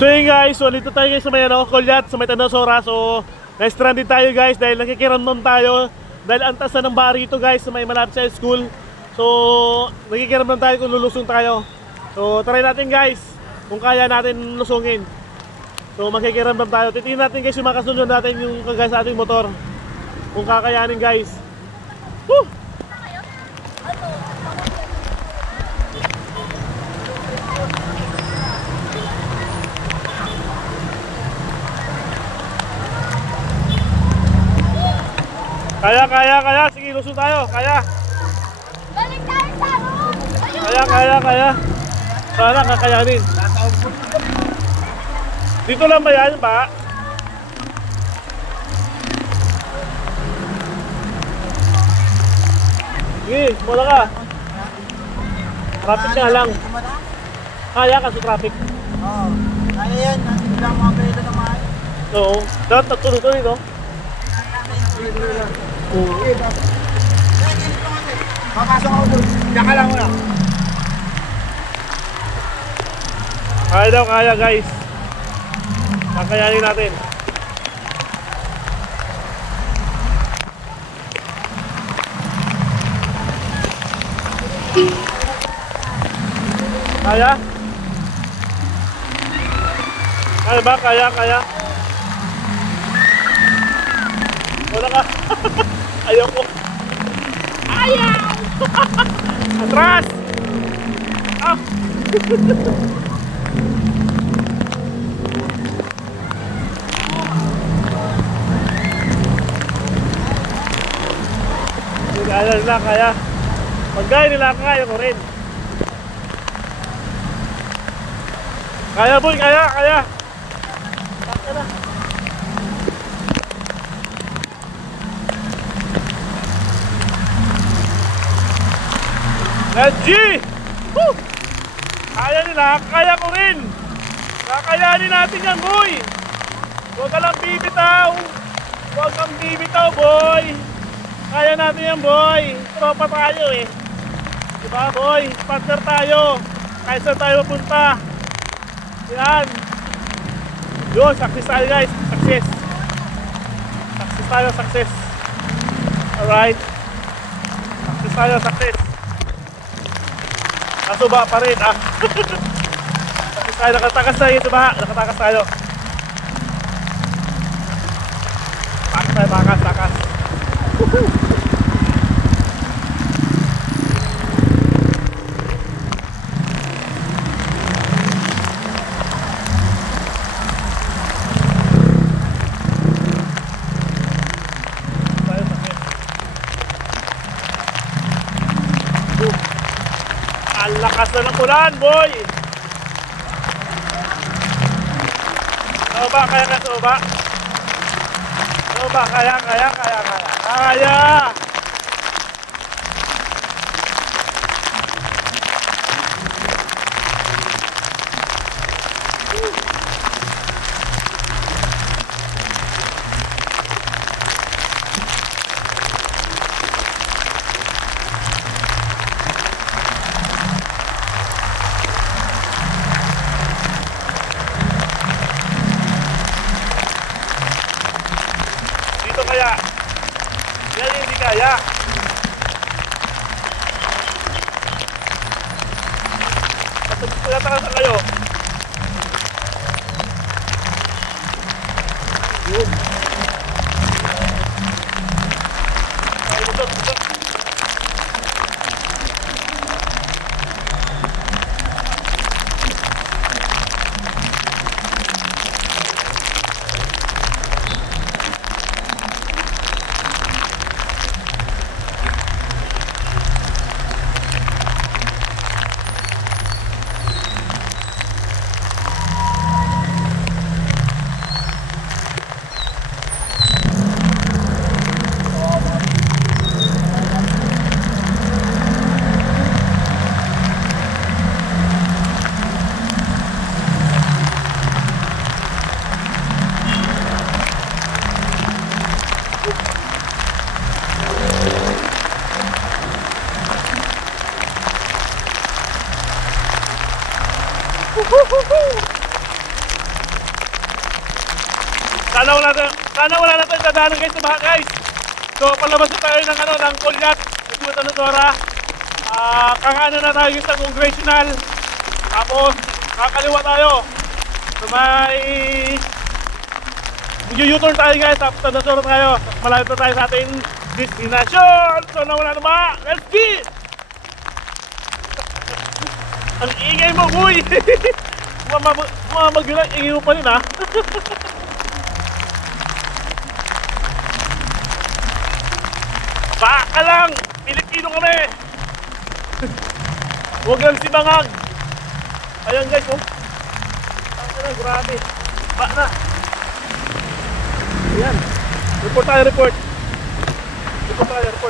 So yun guys, so dito tayo guys sa may Colyat, sa may Tandosora. So na-stranded tayo guys dahil nakikiramdam tayo. Dahil antas na ng bar ito guys sa may malapit sa school. So nakikiramdam tayo kung lulusong tayo. So try natin guys kung kaya natin lusungin. So makikiramdam tayo. Titingnan natin guys yung makasunod natin yung kagaya sa ating motor. Kung kakayanin guys. Woo! Kaya. Sige, lusong tayo. Kaya. Balik tayo sa room! Kaya. Sana kakayanin. Dito lang ba yan, ba? Sige, mula ka. Traffic nga lang. Kaya ka sa traffic. Oo. Kaya yan. Natin lang mga pwede na maaari. Oo. Dapat nagtuloy-tuloy, no? Oo. Papasok ako doon. Diyan ka lang muna. Kaya daw, kaya guys. Kakayanin natin. Kaya? Kaya ba? Kaya. Wala ka. Ayoko. Ayaw! Atras! Ah! Kaya nila, kaya. Pag gaya nila, kaya ko rin. Kaya boy, kaya. Kaya na. Let's G! Woo! Kaya nila, kaya ko rin. Kakayanin natin yan boy. Huwag ka lang bibitaw. Huwag kang bibitaw boy. Kaya natin yan boy. Tropa tayo eh. Diba boy? Partner tayo. Kahit saan tayo mapunta. Yan. Yun, success tayo guys. Success. Success tayo, success. Alright. Success tayo, success. Nasuba pa rin ah. Success tayo, nakatakas tayo sa baha. Nakatakas tayo. Takas. Woohoo! Ang lakas na ng ulan, boy! Ano ba? Kaya ka sa uba? Ano ba? Kaya. Kaya! Dito kaya. Yan hindi kaya. Patulata ka sa layo. Yun. Ay, butot. Sana wala na tayong dadaanan guys sa baha guys. So palabas na tayo ng ng Colyat. Ito ba ng Dora? Kakaano na tayo sa Congressional. Tapos kakaliwa tayo. So may U-turn tayo guys. Tapos Dora tayo. Malayo na tayo sa ating destination. So nawala na ba? Let's get! Ang ingay mo, boy! Mamagula, ingay mo pa rin, ha? Baka lang! Pilipino kami! Huwag lang si Bangag! Ayan guys, oh! Grabe! Ba na! Ayan! Report tayo, report! Report tayo, report!